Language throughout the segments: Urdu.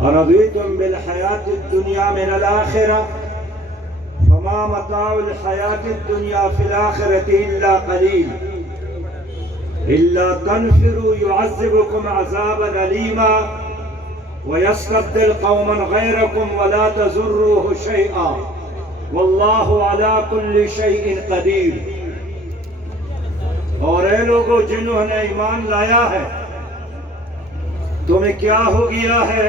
أرضيتم بالحياة الدنيا من الآخرة فما متاع الحياة الدنيا في الآخرة إلا قليل إلا تنفروا يعذبكم عذابا أليما ويستبدل قوما غيركم ولا تزروه شيئا والله على كل شيء قدير۔ اور اے لوگوں جنہوں نے ایمان لایا ہے، تمہیں کیا ہو گیا ہے؟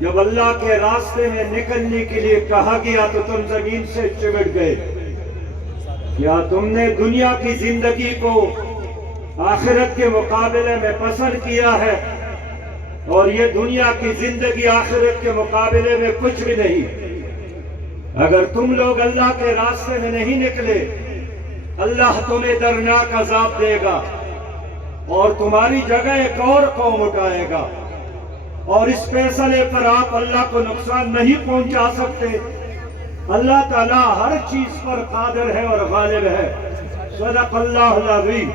جب اللہ کے راستے میں نکلنے کے لیے کہا گیا تو تم زمین سے چمٹ گئے۔ کیا تم نے دنیا کی زندگی کو آخرت کے مقابلے میں پسند کیا ہے؟ اور یہ دنیا کی زندگی آخرت کے مقابلے میں کچھ بھی نہیں۔ اگر تم لوگ اللہ کے راستے میں نہیں نکلے، اللہ تمہیں درناک عذاب دے گا اور تمہاری جگہ ایک اور قوم اٹھائے گا، اور اس فیصلے پر آپ اللہ کو نقصان نہیں پہنچا سکتے۔ اللہ تعالیٰ ہر چیز پر قادر ہے اور غالب ہے۔ صدق اللہ العظیم۔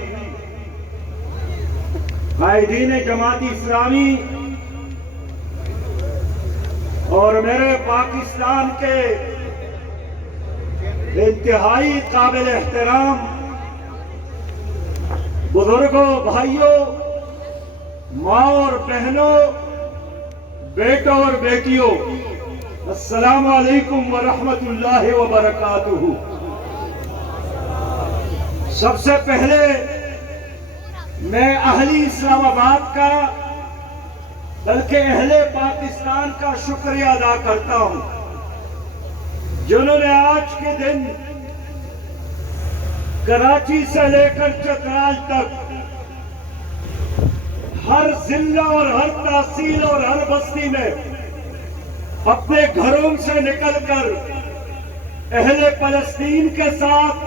قائدین جماعت اسلامی اور میرے پاکستان کے انتہائی قابل احترام بزرگوں، بھائیوں، ماں اور بہنوں، بیٹوں اور بیٹیوں، السلام علیکم ورحمۃ اللہ وبرکاتہ۔ سب سے پہلے میں اہلی اسلام آباد کا بلکہ اہل پاکستان کا شکریہ ادا کرتا ہوں، جنہوں نے آج کے دن کراچی سے لے کر چترال تک ہر ضلع اور ہر تحصیل اور ہر بستی میں اپنے گھروں سے نکل کر اہل فلسطین کے ساتھ،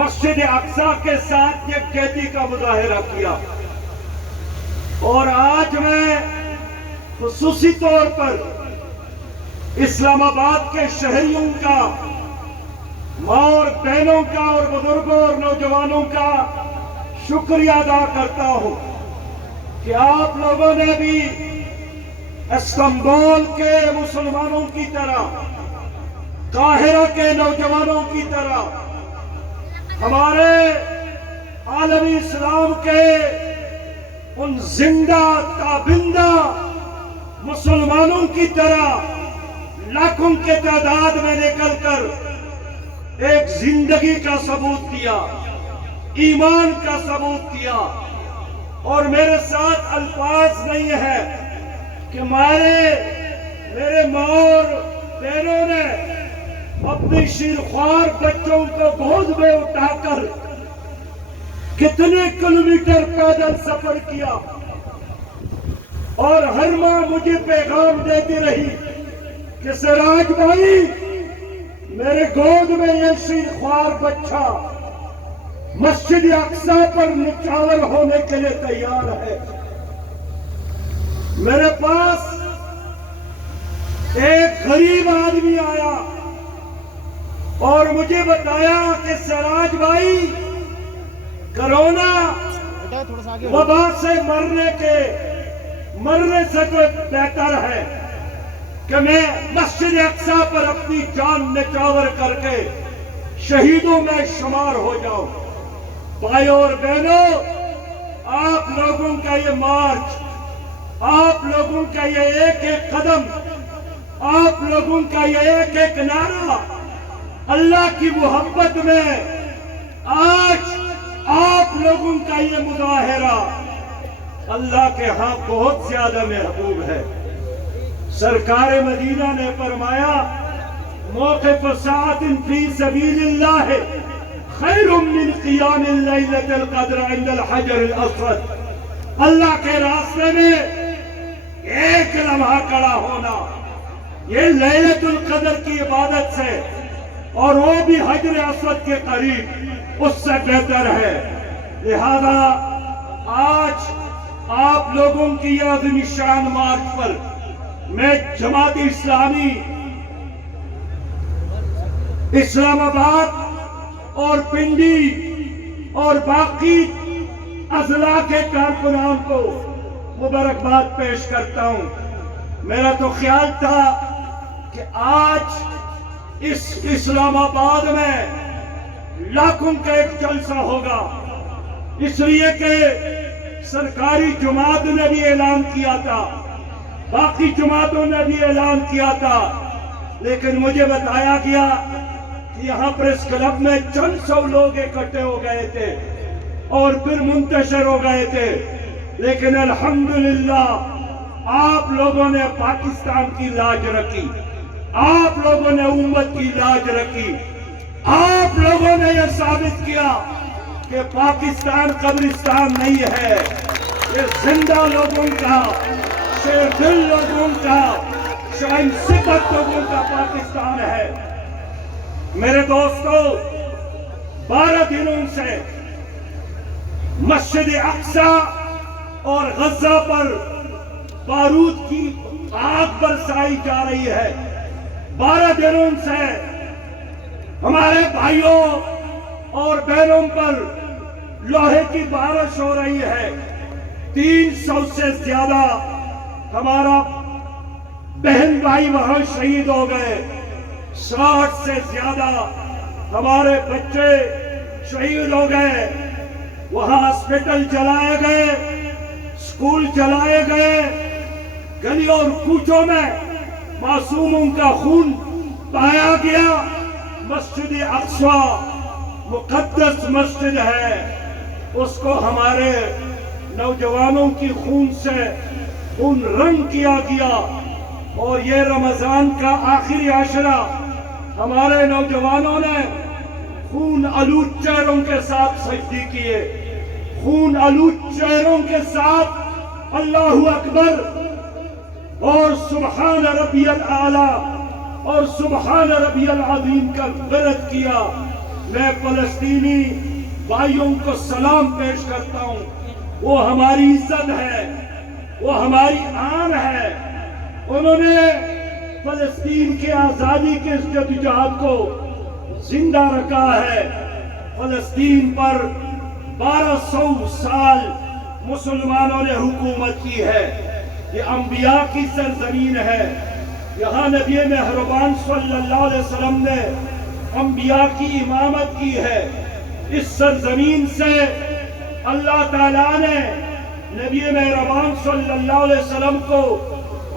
مسجد اقصی کے ساتھ یکجہتی کا مظاہرہ کیا۔ اور آج میں خصوصی طور پر اسلام آباد کے شہریوں کا، ماں اور بہنوں کا اور بزرگوں اور نوجوانوں کا شکریہ ادا کرتا ہوں کہ آپ لوگوں نے بھی استنبول کے مسلمانوں کی طرح، قاہرہ کے نوجوانوں کی طرح ہمارے عالم اسلام کے ان زندہ تابندہ مسلمانوں کی طرح لاکھوں کے تعداد میں نکل کر ایک زندگی کا ثبوت دیا، ایمان کا ثبوت دیا۔ اور میرے ساتھ الفاظ نہیں ہے کہ میرے ماں اور بہنوں نے اپنی شیرخوار بچوں کو گود میں اٹھا کر کتنے کلومیٹر پیدل سفر کیا، اور ہر ماں مجھے پیغام دیتی رہی کہ سراج بھائی، میرے گود میں یہ شیرخوار بچہ مسجد اقصی پر نچھاور ہونے کے لیے تیار ہے۔ میرے پاس ایک غریب آدمی آیا اور مجھے بتایا کہ سراج بھائی، کرونا وبا سے مرنے سے تو بہتر ہے کہ میں مسجد اقصی پر اپنی جان نچھاور کر کے شہیدوں میں شمار ہو جاؤں۔ بھائیوں اور بہنوں، آپ لوگوں کا یہ مارچ، آپ لوگوں کا یہ ایک ایک قدم، آپ لوگوں کا یہ ایک ایک نعرہ اللہ کی محبت میں، آج آپ لوگوں کا یہ مظاہرہ اللہ کے ہاں بہت زیادہ محبوب ہے۔ سرکار مدینہ نے فرمایا، موقف ساعت فی سبیل اللہ خیر من قیام لیلۃ القدر عند الحجر الاسود۔ اللہ کے راستے میں ایک لمحہ کھڑا ہونا، یہ لیلۃ القدر کی عبادت سے، اور وہ بھی حجر اسود کے قریب، اس سے بہتر ہے۔ لہذا آج آپ لوگوں کی یہ عظیم شان مارچ پر میں جماعت اسلامی اسلام آباد اور پنڈی اور باقی اضلاع کے کارکنان کو مبارکباد پیش کرتا ہوں۔ میرا تو خیال تھا کہ آج اس اسلام آباد میں لاکھوں کا ایک جلسہ ہوگا، اس لیے کہ سرکاری جماعت نے بھی اعلان کیا تھا، باقی جماعتوں نے بھی اعلان کیا تھا، لیکن مجھے بتایا گیا کہ یہاں پریس کلب میں چند سو لوگ اکٹھے ہو گئے تھے اور پھر منتشر ہو گئے تھے، لیکن الحمدللہ آپ لوگوں نے پاکستان کی لاج رکھی، آپ لوگوں نے امت کی لاج رکھی، آپ لوگوں نے یہ ثابت کیا کہ پاکستان قبرستان نہیں ہے، یہ زندہ لوگوں کا، شیر دل لوگوں کا، شاہین صفت لوگوں کا پاکستان ہے۔ میرے دوستو، 12 دنوں سے مسجد اقصی اور غزہ پر بارود کی آگ برسائی جا رہی ہے، 12 دنوں سے ہمارے بھائیوں اور بہنوں پر لوہے کی بارش ہو رہی ہے، 300 سے زیادہ ہمارا بہن بھائی وہاں شہید ہو گئے، 60 سے زیادہ ہمارے بچے شہید ہو گئے، وہاں ہاسپٹل جلائے گئے، اسکول جلائے گئے، گلیوں اور کوچوں میں معصوموں کا خون پایا گیا۔ مسجد اقصی مقدس مسجد ہے، اس کو ہمارے نوجوانوں کی خون سے خون رنگ کیا گیا، اور یہ رمضان کا آخری عشرہ ہمارے نوجوانوں نے خون آلود چہروں کے ساتھ سجدے کیے، خون آلود چہروں کے ساتھ اللہ اکبر اور سبحان ربی الاعلیٰ اور سبحان ربی العظیم کا ورد کیا۔ میں فلسطینی بھائیوں کو سلام پیش کرتا ہوں، وہ ہماری عزت ہے، وہ ہماری آن ہے، انہوں نے فلسطین کے آزادی کے اس جدوجہد کو زندہ رکھا ہے۔ فلسطین پر 1200 سال مسلمانوں نے حکومت کی ہے، یہ انبیاء کی سرزمین ہے، یہاں نبی مہربان صلی اللہ علیہ وسلم نے انبیاء کی امامت کی ہے۔ اس سرزمین سے اللہ تعالیٰ نے نبی مہربان صلی اللہ علیہ وسلم کو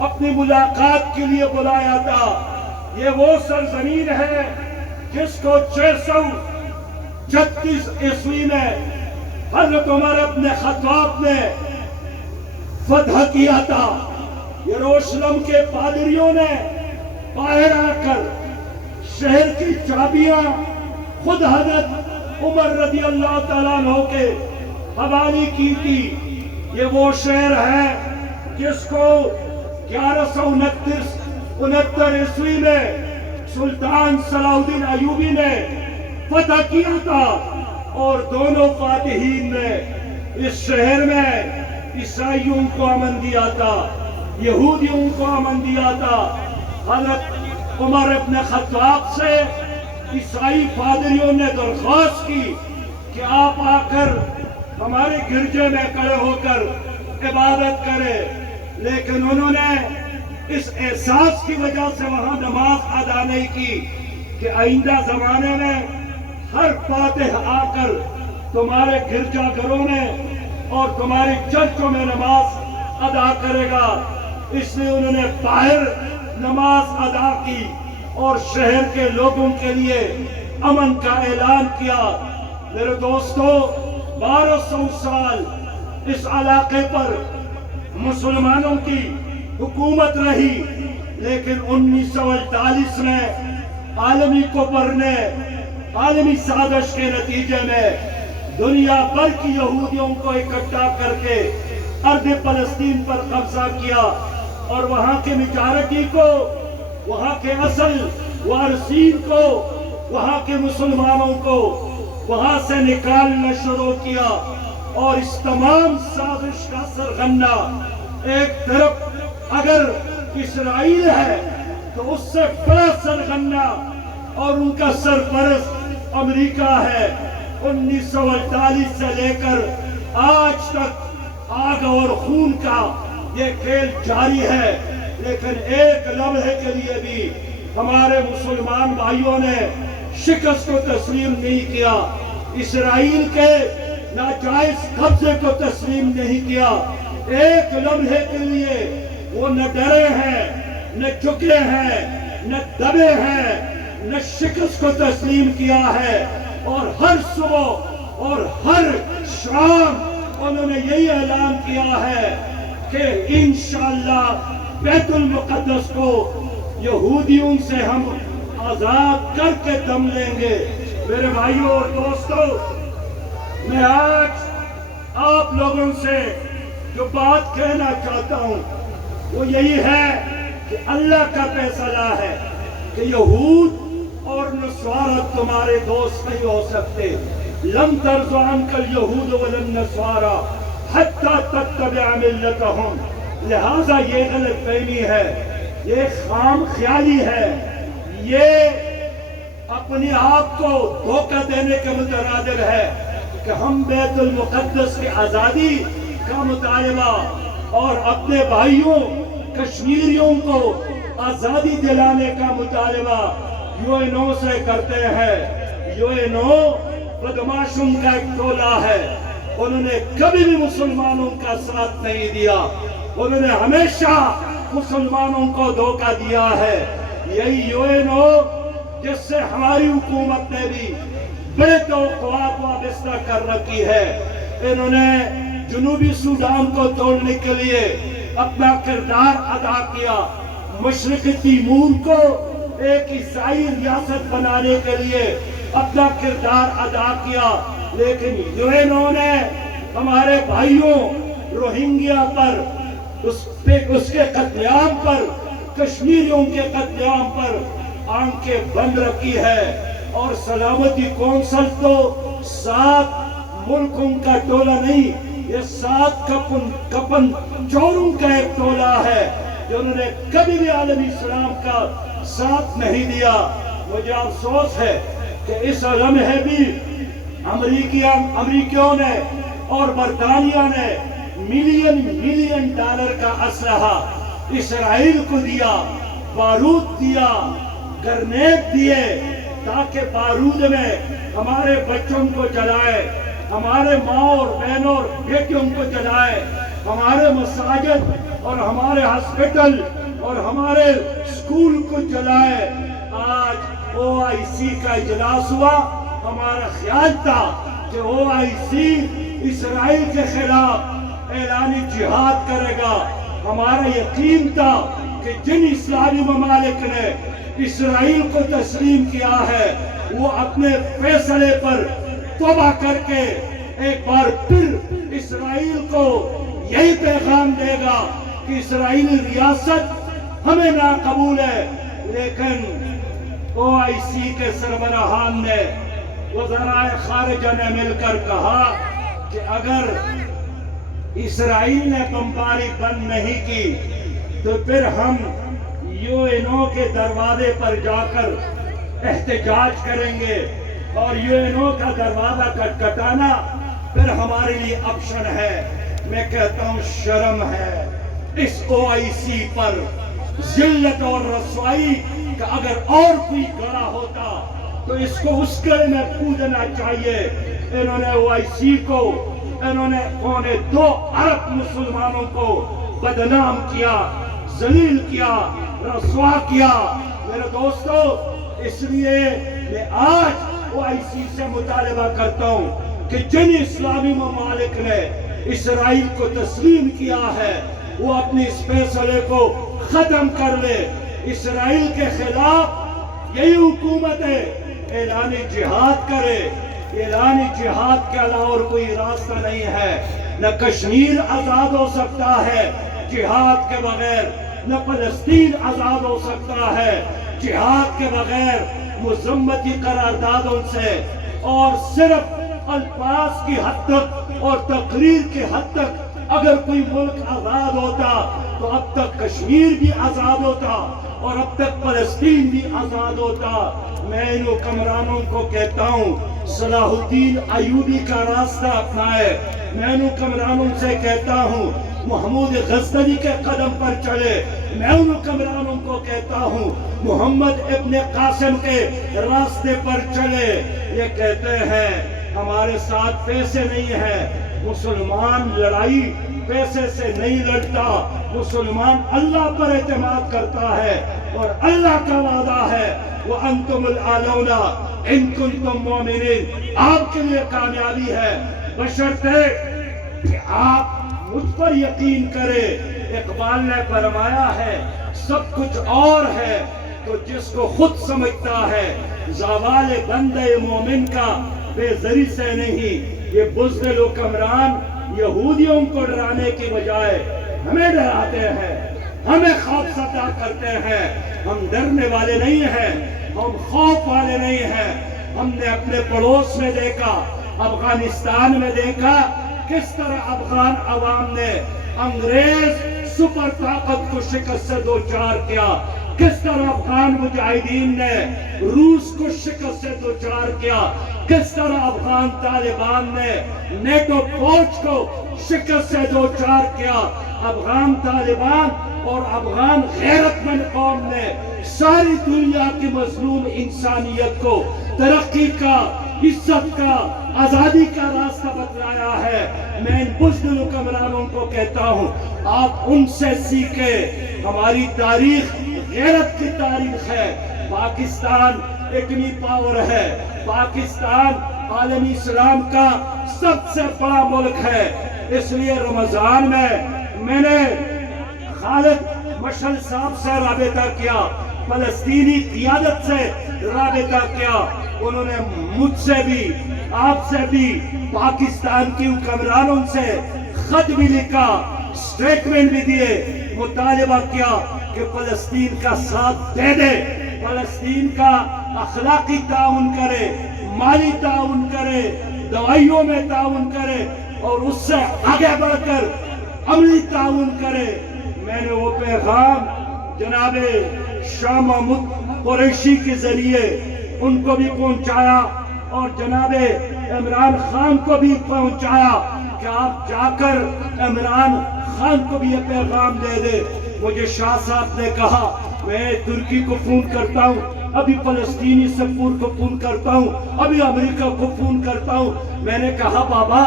اپنی ملاقات کے لیے بلایا تھا۔ یہ وہ سرزمین ہے جس کو 636 عیسوی میں حضرت عمر ابن خطاب نے فتح کیا تھا۔ یروشلم کے پادریوں نے باہر آ کر شہر کی چابیاں خود حضرت عمر رضی اللہ تعالیٰ عنہ کے حوالے کی تھی۔ یہ وہ شہر ہے جس کو 1169 عیسوی میں سلطان صلاح الدین ایوبی نے فتح کیا تھا، اور دونوں فاتحین نے اس شہر میں عیسائیوں کو امن دیا تھا، یہودیوں کو امن دیا تھا۔ حضرت عمر ابن خطاب سے عیسائی پادریوں نے درخواست کی کہ آپ آ کر ہمارے گرجے میں کھڑے ہو کر عبادت کریں، لیکن انہوں نے اس احساس کی وجہ سے وہاں نماز ادا نہیں کی کہ آئندہ زمانے میں ہر فاتح آ کر تمہارے گرجا گھروں میں اور تمہاری چرچوں میں نماز ادا کرے گا۔ اس لیے انہوں نے باہر نماز ادا کی اور شہر کے لوگوں کے لیے امن کا اعلان کیا۔ میرے دوستو، 1200 سال اس علاقے پر مسلمانوں کی حکومت رہی، لیکن 1948 میں عالمی کفر نے عالمی سازش کے نتیجے میں دنیا بھر کی یہودیوں کو اکٹھا کر کے ارض فلسطین پر قبضہ کیا، اور وہاں کے میجارٹی کو، وہاں کے اصل وارثین کو، وہاں کے مسلمانوں کو وہاں سے نکالنا شروع کیا، اور اس تمام سازش کا سرغنہ ایک طرف اگر اسرائیل ہے تو اس سے بڑا سرغنہ اور ان کا سرپرست امریکہ ہے۔ 1948 سے لے کر آج تک آگ اور خون کا یہ کھیل جاری ہے۔ لیکن ایک لمحے کے لیے بھی ہمارے مسلمان بھائیوں نے شکست کو تسلیم نہیں کیا، اسرائیل کے ناجائز قبضے کو تسلیم نہیں کیا۔ ایک لمحے کے لیے وہ نہ ڈرے ہیں، نہ جھکے ہیں، نہ دبے ہیں، نہ شکست کو تسلیم کیا ہے، اور ہر صبح اور ہر شام انہوں نے یہی اعلان کیا ہے کہ انشاءاللہ بیت المقدس کو یہودیوں سے ہم آزاد کر کے دم لیں گے۔ میرے بھائیوں اور دوستوں، میں آج آپ لوگوں سے جو بات کہنا چاہتا ہوں وہ یہی ہے کہ اللہ کا فیصلہ ہے کہ یہود اور نصارہ تمہارے دوست نہیں ہو سکتے۔ لن ترضى عنك اليهود ولا النصارى حتى تتبع ملتهم۔ لہذا یہ غلط فہمی ہے، یہ خام خیالی ہے، یہ اپنے آپ کو دھوکہ دینے کے مترادف ہے کہ ہم بیت المقدس کی آزادی کا مطالبہ اور اپنے بھائیوں کشمیریوں کو آزادی دلانے کا مطالبہ یو این او سے کرتے ہیں۔ یو این او بدماشوں کا ایک ٹولہ ہے، انہوں نے کبھی بھی مسلمانوں کا ساتھ نہیں دیا، انہوں نے ہمیشہ مسلمانوں کو دھوکہ دیا ہے۔ یہی یو این او جس سے ہماری حکومت نے بھی بڑے توقعات وابستہ کر رکھی ہے، انہوں نے جنوبی سوڈان کو توڑنے کے لیے اپنا کردار ادا کیا، مشرق تیمور کو ایک عیسائی ریاست بنانے کے لیے اپنا کردار ادا کیا، لیکن یو این او نے ہمارے بھائیوں روہنگیا پر، اس کے قتل عام پر، کشمیریوں کے قتل عام پر آنکھیں بند رکھی ہے۔ اور سلامتی کونسل تو 7 ملکوں کا ٹولہ نہیں، یہ 7 کپن چوروں کا ایک ٹولہ ہے، جنہوں نے کبھی بھی عالم اسلام کا ساتھ نہیں دیا۔ مجھے افسوس ہے کہ اس لمحے بھی امریکیوں نے اور برطانیہ نے ملین ڈالر کا اسلحہ اسرائیل کو دیا، بارود دیا، گرنیڈ دیے، تاکہ بارود میں ہمارے بچوں کو جلائے، ہمارے ماں اور بہنوں اور بیٹیوں کو جلائے، ہمارے مساجد اور ہمارے ہسپتال اور ہمارے اسکول کو جلائے۔ آج او آئی سی کا اجلاس ہوا، ہمارا خیال تھا کہ او آئی سی اسرائیل کے خلاف اعلانی جہاد کرے گا، ہمارا یقین تھا کہ جن اسلامی ممالک نے اسرائیل کو تسلیم کیا ہے وہ اپنے فیصلے پر توبہ کر کے ایک بار پھر اسرائیل کو یہی پیغام دے گا کہ اسرائیلی ریاست ہمیں ناقبول ہے۔ لیکن او آئی سی کے سربراہان نے، وزراء خارجہ نے مل کر کہا کہ اگر اسرائیل نے بمباری بند نہیں کی تو پھر ہم یو این او کے دروازے پر جا کر احتجاج کریں گے، اور یو این او کا دروازہ کھٹکھٹانا پھر ہمارے لیے آپشن ہے۔ میں کہتا ہوں شرم ہے اس او آئی سی پر، ذلت اور رسوائی کا اگر اور کوئی گڑا ہوتا تو اس کو اس گڑے میں کودنا چاہیے۔ انہوں نے او آئی سی کو، انہوں نے 2 ارب مسلمانوں کو بدنام کیا، ذلیل کیا، رسوا کیا۔ میرے دوستو، اس لیے میں آج او آئی سی سے مطالبہ کرتا ہوں کہ جن اسلامی ممالک نے اسرائیل کو تسلیم کیا ہے وہ اپنی اس فیصلے کو ختم کر لے۔ اسرائیل کے خلاف یہی حکومت ہے، اعلان جہاد کرے۔ اعلان جہاد کے علاوہ اور کوئی راستہ نہیں ہے۔ نہ کشمیر آزاد ہو سکتا ہے جہاد کے بغیر، نہ فلسطین آزاد ہو سکتا ہے جہاد کے بغیر، مذمتی قراردادوں سے اور صرف الفاظ کی حد تک اور تقریر کی حد تک اگر کوئی ملک آزاد ہوتا تو اب تک کشمیر بھی آزاد ہوتا اور اب تک فلسطین بھی آزاد ہوتا۔ میں ان حکمرانوں کو کہتا ہوں صلاح الدین ایوبی کا راستہ اپنائے۔ میں ان حکمرانوں سے کہتا ہوں محمود غزنوی کے قدم پر چلے۔ میں ان حکمرانوں کو کہتا ہوں محمد ابن قاسم کے راستے پر چلے. یہ کہتے ہیں ہمارے ساتھ پیسے نہیں ہیں. مسلمان لڑائی پیسے سے نہیں لڑتا. مسلمان اللہ پر اعتماد کرتا ہے اور اللہ کا وعدہ ہے وَأَنْتُمُ الْأَعْلَوْنَ إِن كُنتُم مُؤْمِنِينَ. آپ کے لیے کامیابی ہے بشرطے کہ آپ مجھ پر یقین کرے. اقبال نے فرمایا ہے سب کچھ اور ہے تو جس کو خود سمجھتا ہے زوال بندے مومن کا بے زری سے نہیں. یہ بزدل حکمران یہودیوں کو ڈرانے کی بجائے ہمیں ڈراتے ہیں, ہمیں خوف زدہ کرتے ہیں. ہم ڈرنے والے نہیں ہیں, ہم خوف والے نہیں ہیں. ہم نے اپنے پڑوس میں دیکھا, افغانستان میں دیکھا کس طرح افغان عوام نے انگریز سپر طاقت کو شکست سے دوچار کیا. کس طرح افغان مجاہدین نے روس کو شکست سے دوچار کیا. کس طرح افغان طالبان نے نیٹو فوج کو شکست سے دوچار کیا. افغان طالبان اور افغان غیرت مند قوم نے ساری دنیا کی مظلوم انسانیت کو ترقی کا, عزت کا, آزادی کا راستہ بتلایا ہے. میں ان بزدل حکمرانوں کو کہتا ہوں آپ ان سے سیکھے. ہماری تاریخ غیرت کی تاریخ ہے. پاکستان اتنی پاور ہے, پاکستان عالمی اسلام کا سب سے بڑا ملک ہے. اس لیے رمضان میں نے خالد مشعل صاحب سے رابطہ کیا, فلسطینی قیادت سے رابطہ کیا. انہوں نے مجھ سے بھی آپ سے بھی پاکستان کی حکمرانوں سے خط بھی لکھا, سٹیٹمنٹ بھی دیے, مطالبہ کیا کہ فلسطین کا ساتھ دے دے, فلسطین کا اخلاقی تعاون کرے, مالی تعاون کرے, دوائیوں میں تعاون کرے اور اس سے آگے بڑھ کر عملی تعاون کرے. میں نے وہ پیغام جناب شاہ محمود قریشی کے ذریعے ان کو بھی پہنچایا اور جناب عمران خان کو بھی پہنچایا کہ آپ جا کر عمران خان کو بھی یہ پیغام دے دے. مجھے شاہ صاحب نے کہا میں ترکی کو فون کرتا ہوں, ابھی فلسطینی سفیر کو فون کرتا ہوں, ابھی امریکہ کو فون کرتا ہوں. میں نے کہا بابا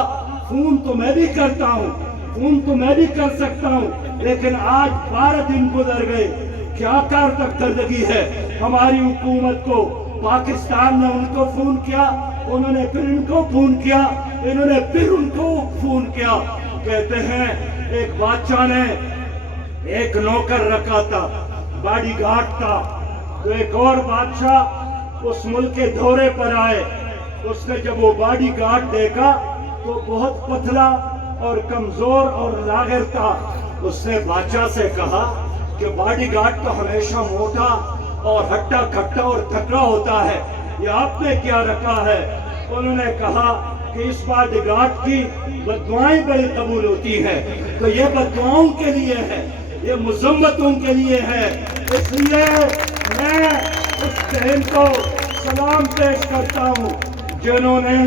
فون تو میں بھی کرتا ہوں, فون تو میں بھی کر سکتا ہوں, لیکن آج 12 دن گزر گئے. کیا کارکردگی ہے ہماری حکومت کو. پاکستان نے ان کو فون کیا, انہوں نے پھر ان کو فون کیا, انہوں نے پھر ان کو فون کیا. کہتے ہیں ایک بادشاہ نے ایک نوکر رکھا تھا, باڈی گارڈ تھا, تو ایک اور بادشاہ اس ملک کے دورے پر آئے. اس نے جب وہ باڈی گارڈ دیکھا تو بہت پتلا اور کمزور اور لاغر تھا. اس نے بادشاہ سے کہا کہ باڈی گارڈ تو ہمیشہ موٹا اور ہٹا کھٹا اور تھکڑا ہوتا ہے, یہ آپ نے کیا رکھا ہے. انہوں نے کہا کہ اس باڈی گارڈ کی بددعائیں بڑی قبول ہوتی ہیں, تو یہ بددعاؤں کے لیے ہے, یہ مذمتوں کے لیے ہے. اس لیے میں اس بہن کو سلام پیش کرتا ہوں جنہوں نے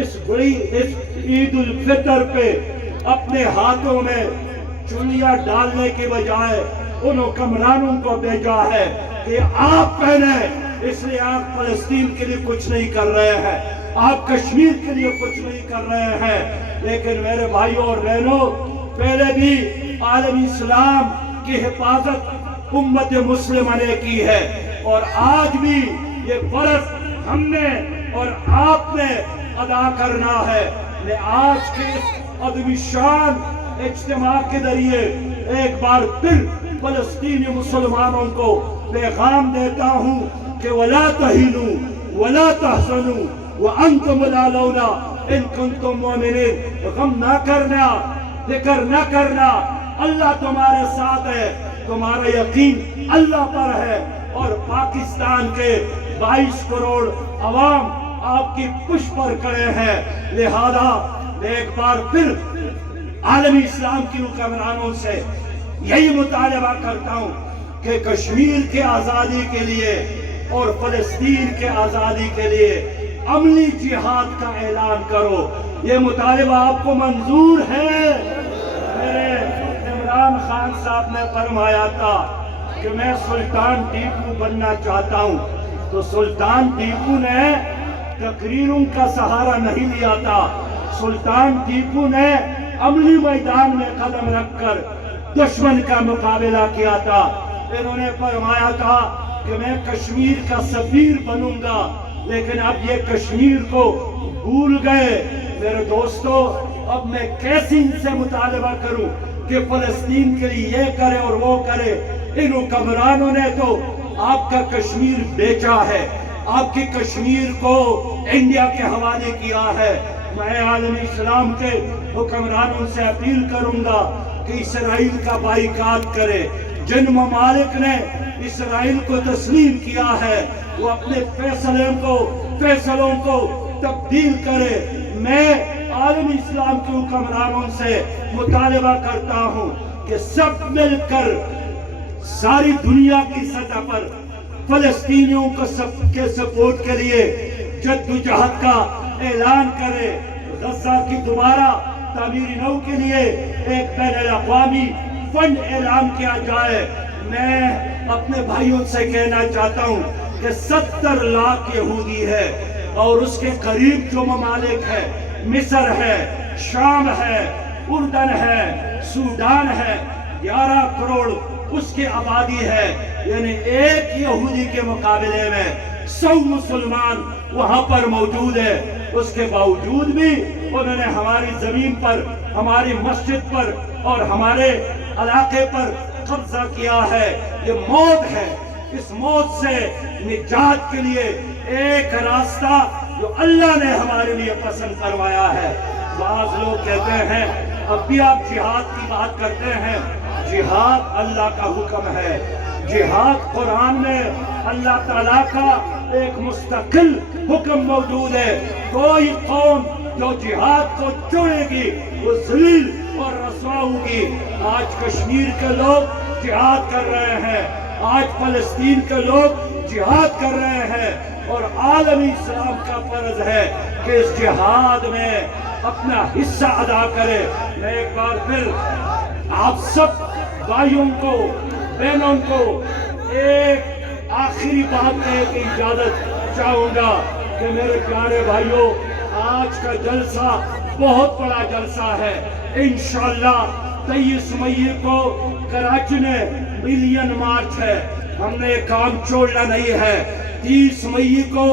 اس عید الفطر پہ اپنے ہاتھوں میں چنیا ڈالنے کے بجائے ان حکمرانوں کو بھیجا ہے کہ آپ پہنے. اس لیے آپ فلسطین کے لیے کچھ نہیں کر رہے ہیں, آپ کشمیر کے لیے کچھ نہیں کر رہے ہیں, لیکن میرے بھائیوں اور بہنوں پہلے بھی عالمی اسلام کی حفاظت امت مسلمہ نے کی ہے اور آج بھی یہ فرض ہم نے اور آپ نے ادا کرنا ہے. میں آج کے ادبی شان اجتماع کے ذریعے ایک بار پھر فلسطینی مسلمانوں کو پیغام دیتا ہوں کہ وَلَا تَهِنُوا وَلَا تَحْزَنُوا وَأَنْتُمُ الْأَعْلَوْنَ إِن كُنتُم مُؤْمِنِينَ. غم نہ کرنا, فکر نہ کرنا, اللہ تمہارے ساتھ ہے, تمہارا یقین اللہ پر ہے اور پاکستان کے 22 کروڑ عوام آپ کی پشت پر کھڑے ہیں. لہذا میں ایک بار پھر عالمی اسلام کی حکمرانوں سے یہی مطالبہ کرتا ہوں کہ کشمیر کے آزادی کے لیے اور فلسطین کے آزادی کے لیے عملی جہاد کا اعلان کرو. یہ مطالبہ آپ کو منظور ہے؟ میرے عمران خان صاحب نے فرمایا تھا کہ میں سلطان ٹیپو بننا چاہتا ہوں، تو سلطان ٹیپو نے تقریروں کا سہارا نہیں لیا تھا، سلطان ٹیپو نے عملی میدان میں قدم رکھ کر دشمن کا مقابلہ کیا تھا۔ انہوں نے فرمایا تھا کہ میں کشمیر کا سفیر بنوں گا، لیکن اب یہ کشمیر کو بھول گئے۔ میرے دوستو، اب میں کیسے ان سے مطالبہ کروں کہ فلسطین کے لیے یہ کرے اور وہ کرے؟ ان حکمرانوں نے تو آپ کا کشمیر بیچا ہے، آپ کی کشمیر کو انڈیا کے حوالے کیا ہے۔ میں عالم اسلام کے حکمرانوں سے اپیل کروں گا کہ اسرائیل کا بائیکاٹ کرے۔ جن ممالک نے اسرائیل کو تسلیم کیا ہے وہ اپنے فیصلوں کو تبدیل کرے۔ میں عالم اسلام کے حکمرانوں سے مطالبہ کرتا ہوں کہ سب مل کر ساری دنیا کی سطح پر فلسطینیوں کو کے سپورٹ کے لیے جدوجہد کا اعلان کرے۔ غزہ کی دوبارہ تعمیر نو کے لیے ایک بین الاقوامی فنڈ اعلان کیا جائے۔ میں اپنے بھائیوں سے کہنا چاہتا ہوں کہ 70 لاکھ یہودی ہے، اور اس کے قریب جو ممالک ہے، مصر ہے، شام ہے، اردن ہے، سوڈان ہے، 11 کروڑ اس کی آبادی ہے، یعنی ایک یہودی کے مقابلے میں 100 مسلمان وہاں پر موجود ہے۔ اس کے باوجود بھی انہوں نے ہماری زمین پر، ہماری مسجد پر اور ہمارے علاقے پر قبضہ کیا ہے۔ یہ موت ہے۔ اس موت سے نجات کے لیے ایک راستہ جو اللہ نے ہمارے لیے پسند کروایا ہے۔ بعض لوگ کہتے ہیں، اب بھی آپ جہاد کی بات کرتے ہیں۔ جہاد اللہ کا حکم ہے۔ جہاد قرآن میں اللہ تعالیٰ کا ایک مستقل حکم موجود ہے۔ کوئی قوم جو جہاد کو چھوڑے گی وہ ذلیل اور رسوا ہوگی۔ آج کشمیر کے لوگ جہاد کر رہے ہیں، آج فلسطین کے لوگ جہاد کر رہے ہیں، اور عالمی اسلام کا فرض ہے کہ اس جہاد میں اپنا حصہ ادا کرے۔ میں ایک بار پھر آپ سب بھائیوں کو، بہنوں کو ایک آخری بات کہنے کی اجازت چاہوں گا کہ میرے پیارے بھائیوں، آج کا جلسہ بہت بڑا جلسہ ہے۔ انشاءاللہ 23 مئی کو کراچی میں ملین مارچ ہے۔ ہم نے کام چھوڑنا نہیں ہے۔ 30 مئی کو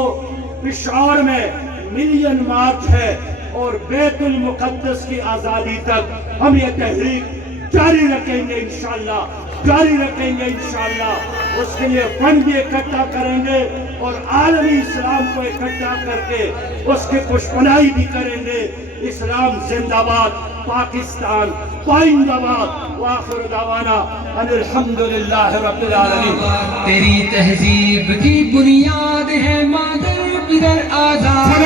پشاور میں ملین مارچ ہے، اور بیت المقدس کی آزادی تک ہم یہ تحریک جاری رکھیں گے انشاءاللہ، جاری رکھیں گے انشاءاللہ۔ اس کے لیے فنڈ بھی اکٹھا کریں گے اور عالمی اسلام کو اکٹھا کر کے اس کی پشپنائی بھی کریں گے۔ اسلام زندہ باد، پاکستان پائندہ باد۔ وآخر دعوانا ان الحمدللہ رب العالمین۔ تیری تہذیب کی بنیاد ہے مادر پدر آزاد۔